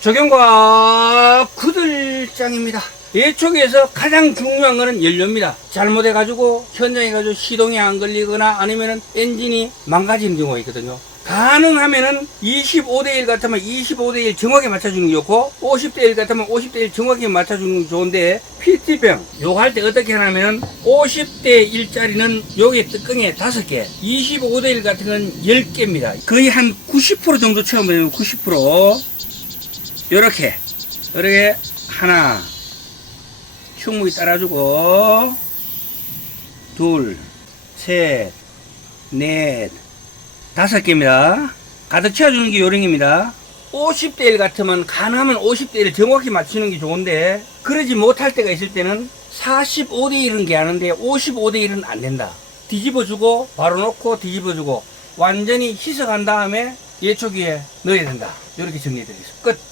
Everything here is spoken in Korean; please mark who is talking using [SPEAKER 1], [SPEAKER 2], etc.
[SPEAKER 1] 적용과 구들장입니다. 예초기에서 가장 중요한 거는 연료입니다. 잘못해가지고 현장에 가지고 시동이 안 걸리거나 아니면은 엔진이 망가지는 경우가 있거든요. 가능하면은 25대1 같으면 25대1 정확히 맞춰주는 게 좋고 50대1 같으면 50대1 정확히 맞춰주는 게 좋은데 PT병 요거 할 때 어떻게 하냐면은 50대1짜리는 여기 뚜껑에 5개 25대1 같은 건 10개입니다 거의 한 90% 정도 채우면 90% 요렇게 요렇게 하나 충분히 따라주고 둘, 셋, 넷, 다섯 개입니다. 가득 채워주는 게 요령입니다. 50대 1 같으면 가능하면 50대 1 정확히 맞추는 게 좋은데 그러지 못할 때가 있을 때는 45대 1은 괜찮은데 55대 1은 안 된다. 뒤집어주고 바로 놓고 뒤집어주고 완전히 희석한 다음에 예초기에 넣어야 된다. 이렇게 정리해 드리겠습니다. 끝.